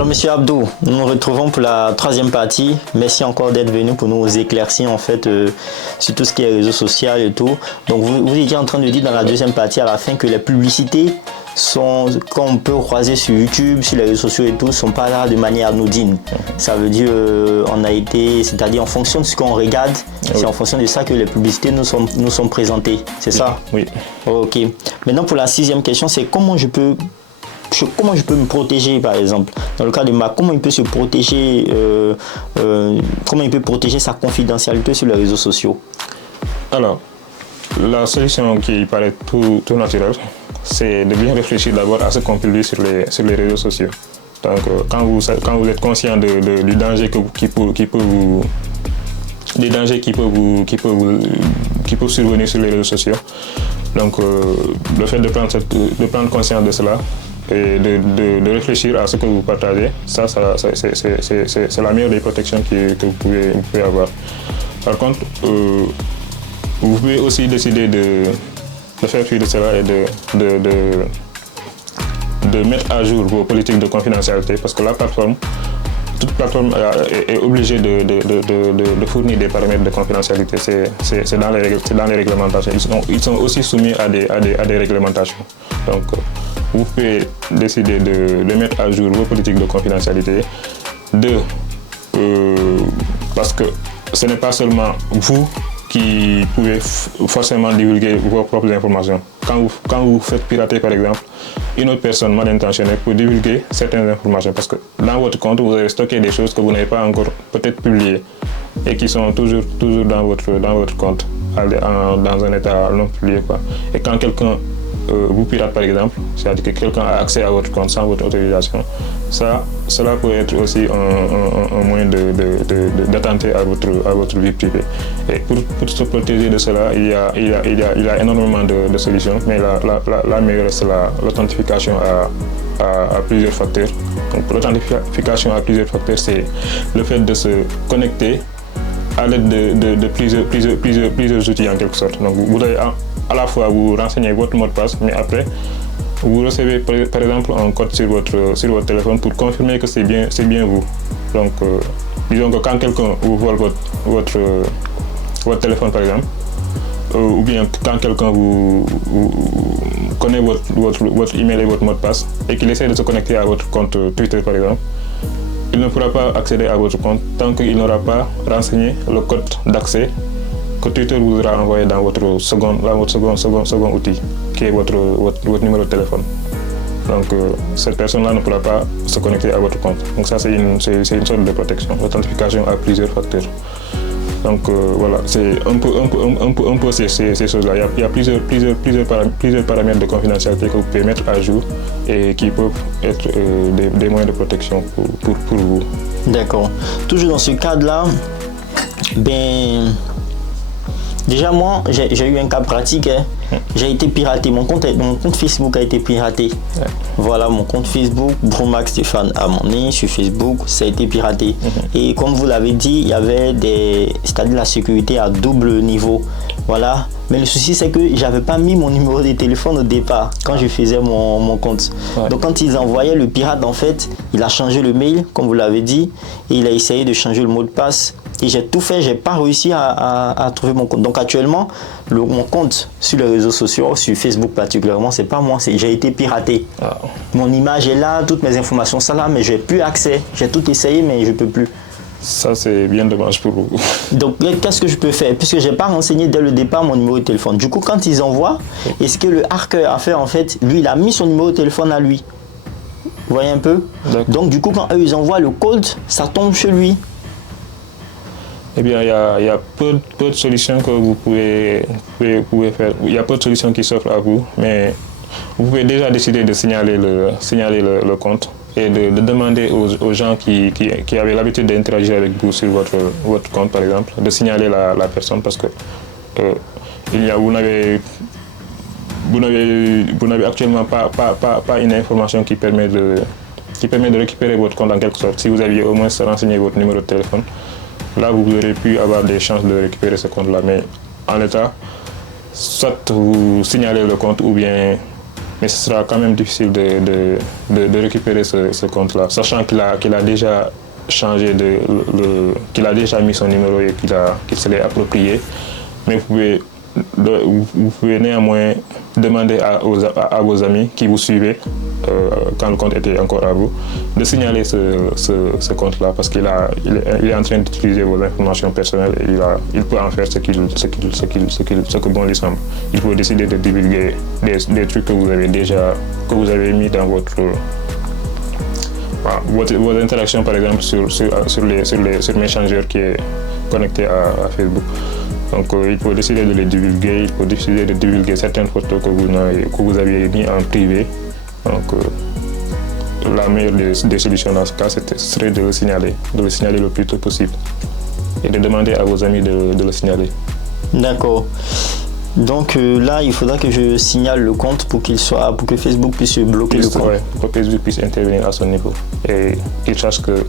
Alors, Monsieur Abdou, nous nous retrouvons pour la troisième partie. Merci encore d'être venu pour nous éclaircir en fait sur tout ce qui est réseaux sociaux et tout. Donc, vous étiez en train de dire dans la deuxième partie à la fin que les publicités qu'on peut croiser sur YouTube, sur les réseaux sociaux et tout, sont pas là de manière anodine. Ça veut dire c'est-à-dire en fonction de ce qu'on regarde, c'est en fonction de ça que les publicités nous sont présentées. C'est ça? Oui. Ok. Maintenant, pour la sixième question, c'est comment je peux me protéger, par exemple, dans le cas de Mac, comment il peut se protéger, comment il peut protéger sa confidentialité sur les réseaux sociaux? Alors, la solution qui paraît tout naturelle, c'est de bien réfléchir d'abord à ce qu'on publie sur les réseaux sociaux. Donc, quand vous êtes conscient du danger qui peut survenir sur les réseaux sociaux, donc le fait de prendre conscience de cela et de réfléchir à ce que vous partagez, c'est la meilleure des protections que vous pouvez avoir. Par contre, vous pouvez aussi décider de faire fuir de cela et de mettre à jour vos politiques de confidentialité, parce que toute plateforme est obligée de fournir des paramètres de confidentialité. C'est dans les réglementations. Ils sont aussi soumis à des réglementations. Donc, vous pouvez décider de mettre à jour vos politiques de confidentialité. Parce que ce n'est pas seulement vous qui pouvez forcément divulguer vos propres informations. Quand vous faites pirater, par exemple, une autre personne mal intentionnée peut divulguer certaines informations, parce que dans votre compte, vous avez stocké des choses que vous n'avez pas encore peut-être publiées et qui sont toujours dans votre compte, dans un état non publié, quoi. Et quand quelqu'un vous pirate, par exemple, c'est-à-dire que quelqu'un a accès à votre compte sans votre autorisation, cela peut être aussi un moyen d'attenter à votre vie privée. Et pour se protéger de cela, il y a énormément de solutions, mais la meilleure, c'est l'authentification à plusieurs facteurs. Donc, l'authentification à plusieurs facteurs, c'est le fait de se connecter à l'aide de plusieurs outils en quelque sorte. Donc, vous devez à la fois vous renseigner votre mot de passe, mais après vous recevez par exemple un code sur votre téléphone pour confirmer que c'est bien vous. Donc disons que quand quelqu'un vous vole votre téléphone par exemple, ou bien quand quelqu'un vous connaît votre email et votre mot de passe et qu'il essaie de se connecter à votre compte Twitter par exemple, il ne pourra pas accéder à votre compte tant qu'il n'aura pas renseigné le code d'accès que Twitter vous aura envoyé dans votre second outil, qui est votre numéro de téléphone. Donc cette personne-là ne pourra pas se connecter à votre compte. Donc ça, c'est une sorte de protection, l'authentification à plusieurs facteurs. Donc voilà, c'est un peu ces choses-là. Il y a plusieurs paramètres de confidentialité que vous pouvez mettre à jour et qui peuvent être des moyens de protection pour vous. D'accord. Toujours dans ce cadre-là, déjà moi, j'ai eu un cas pratique. J'ai été piraté. Mon compte Facebook a été piraté. Ouais. Voilà, mon compte Facebook, Bromax Stéphane Amandé, sur Facebook, ça a été piraté. Et comme vous l'avez dit, il y avait c'est-à-dire la sécurité à double niveau. Voilà. Mais le souci, c'est que j'avais pas mis mon numéro de téléphone au départ quand je faisais mon compte. Ouais. Donc quand ils envoyaient le pirate, en fait, il a changé le mail, comme vous l'avez dit, et il a essayé de changer le mot de passe. Et j'ai tout fait, j'ai pas réussi à trouver mon compte. Donc actuellement, mon compte sur les réseaux sociaux, sur Facebook particulièrement, c'est pas moi, j'ai été piraté. Ah. Mon image est là, toutes mes informations sont là, mais j'ai plus accès. J'ai tout essayé, mais je peux plus. Ça, c'est bien dommage pour vous. Donc, qu'est-ce que je peux faire? Puisque j'ai pas renseigné dès le départ mon numéro de téléphone. Du coup, quand ils envoient, et ce que le hacker a fait, en fait, lui, il a mis son numéro de téléphone à lui. Vous voyez un peu? Donc, du coup, quand eux, ils envoient le code, ça tombe chez lui. Eh bien, il y a peu de solutions que vous pouvez faire. Il y a peu de solutions qui s'offrent à vous, mais vous pouvez déjà décider de signaler le compte et de demander aux gens qui avaient l'habitude d'interagir avec vous sur votre compte, par exemple, de signaler la personne, parce que vous n'avez actuellement pas une information qui permet de récupérer votre compte en quelque sorte. Si vous aviez au moins renseigné votre numéro de téléphone, là, vous aurez pu avoir des chances de récupérer ce compte-là. Mais en l'état, soit vous signalez le compte ou bien mais ce sera quand même difficile de récupérer ce compte-là, sachant qu'il a déjà changé qu'il a déjà mis son numéro et qu'il se l'est approprié. Mais vous pouvez néanmoins demander à vos amis qui vous suivaient quand le compte était encore à vous de signaler ce compte-là, parce qu'il est en train d'utiliser vos informations personnelles et il peut en faire ce que bon lui semble. Il peut décider de divulguer des trucs que vous avez mis dans vos interactions, par exemple sur Messenger qui est connecté à Facebook. Donc il peut décider de les divulguer, il peut décider de divulguer certaines photos que vous aviez mises en privé. Donc la meilleure des solutions dans ce cas, ce serait de le signaler le plus tôt possible et de demander à vos amis de le signaler. D'accord. Donc là, il faudra que je signale le compte pour que Facebook puisse bloquer le compte. Ouais, pour que Facebook puisse intervenir à son niveau et qu'il sache que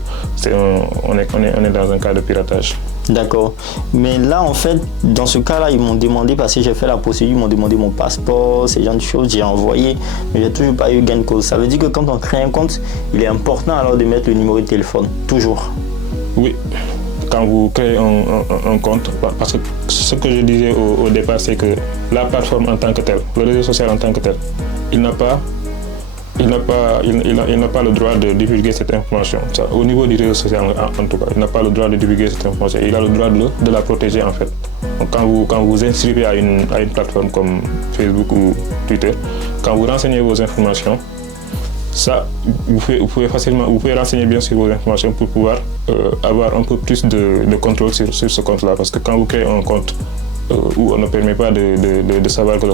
on est dans un cas de piratage. D'accord. Mais là, en fait, dans ce cas-là, ils m'ont demandé, parce que j'ai fait la procédure, ils m'ont demandé mon passeport, ces genre de choses, j'ai envoyé, mais j'ai toujours pas eu gain de cause. Ça veut dire que quand on crée un compte, il est important alors de mettre le numéro de téléphone, toujours. Oui. Quand vous créez un compte, parce que ce que je disais au départ, c'est que la plateforme en tant que telle, le réseau social en tant que tel, il n'a pas le droit de divulguer cette information. Ça, au niveau du réseau social, en tout cas, il n'a pas le droit de divulguer cette information. Il a le droit de la protéger, en fait. Donc, quand vous inscrivez à une plateforme comme Facebook ou Twitter, quand vous renseignez vos informations, ça, vous pouvez renseigner bien sur vos informations pour pouvoir avoir un peu plus de contrôle sur ce compte-là. Parce que quand vous créez un compte où on ne permet pas de savoir que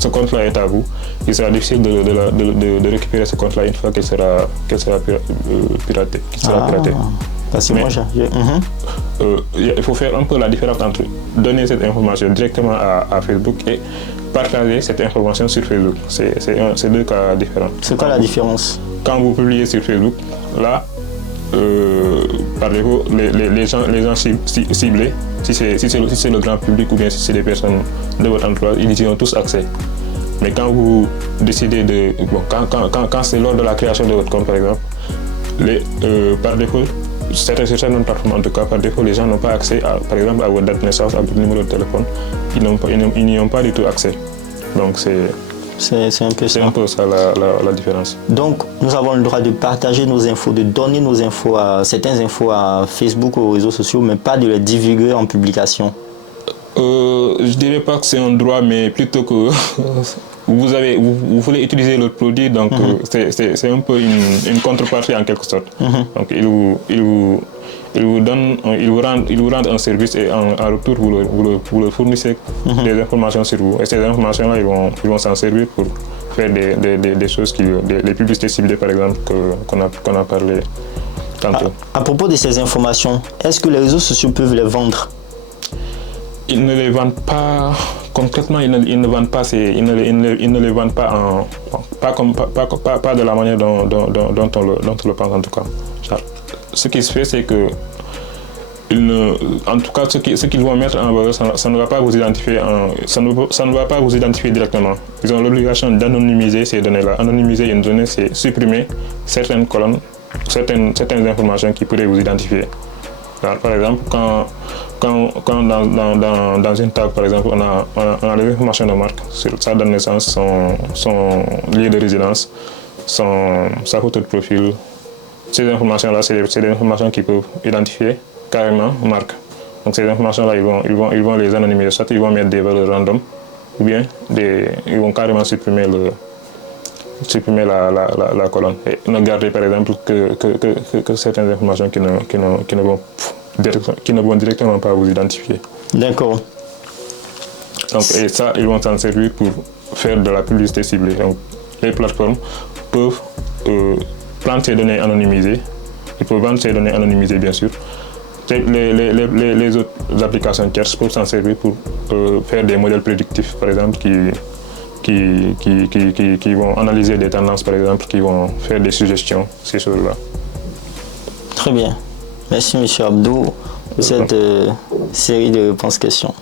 ce compte-là est à vous, il sera difficile de récupérer ce compte-là une fois qu'il sera piraté. Parce que moi, il faut faire un peu la différence entre donner cette information directement à Facebook et partager cette information sur Facebook. C'est deux cas différents. C'est quoi la différence? Quand vous publiez sur Facebook, là, par défaut, les gens ciblés, si c'est le grand public ou bien si c'est des personnes de votre entourage, ils y ont tous accès. Mais quand vous décidez quand c'est lors de la création de votre compte, par exemple, par défaut, sur certaines plateformes en tout cas, par défaut, les gens n'ont pas accès par exemple à votre date de naissance, à votre numéro de téléphone. Ils n'y ont pas du tout accès. Donc c'est un peu ça la différence. Donc nous avons le droit de partager nos infos, de donner nos infos certaines infos à Facebook ou aux réseaux sociaux, mais pas de les divulguer en publication. Je dirais pas que c'est un droit, mais plutôt que vous voulez utiliser le produit, donc c'est un peu une contrepartie en quelque sorte. Donc il vous rend un service et en retour vous le fournissez des informations sur vous. Et ces informations-là, ils vont s'en servir pour faire des choses les publicités ciblées par exemple qu'on a parlé tantôt. À propos de ces informations, est-ce que les réseaux sociaux peuvent les vendre? Ils ne les vendent pas concrètement, ils ne vendent pas ils ne les vendent pas pas de la manière dont on le pense en tout cas. Ce qui se fait, c'est que en tout cas ce qu'ils vont mettre en valeur, ça ne va pas vous identifier ça ne va pas vous identifier directement. Ils ont l'obligation d'anonymiser ces données-là. Anonymiser une donnée, c'est supprimer certaines colonnes, certaines informations qui pourraient vous identifier. Alors, par exemple, quand dans une table, par exemple, on a les informations de marque sur sa date de naissance, son lieu de résidence, sa photo de profil. Ces informations-là, c'est des informations qui peuvent identifier carrément marque. Donc ces informations-là, ils vont les anonymiser. Soit ils vont mettre des valeurs random, ou bien ils vont carrément supprimer la colonne. Et ne garder par exemple que certaines informations qui ne vont directement pas vous identifier. D'accord. Donc, et ça, ils vont s'en servir pour faire de la publicité ciblée. Donc, les plateformes peuvent prendre ces données anonymisées. Ils peuvent vendre ces données anonymisées, bien sûr. Les autres applications tierces peuvent s'en servir pour faire des modèles prédictifs, par exemple, qui vont analyser des tendances, par exemple, qui vont faire des suggestions, ces choses-là. Très bien. Merci, M. Abdou, pour cette série de réponses-questions.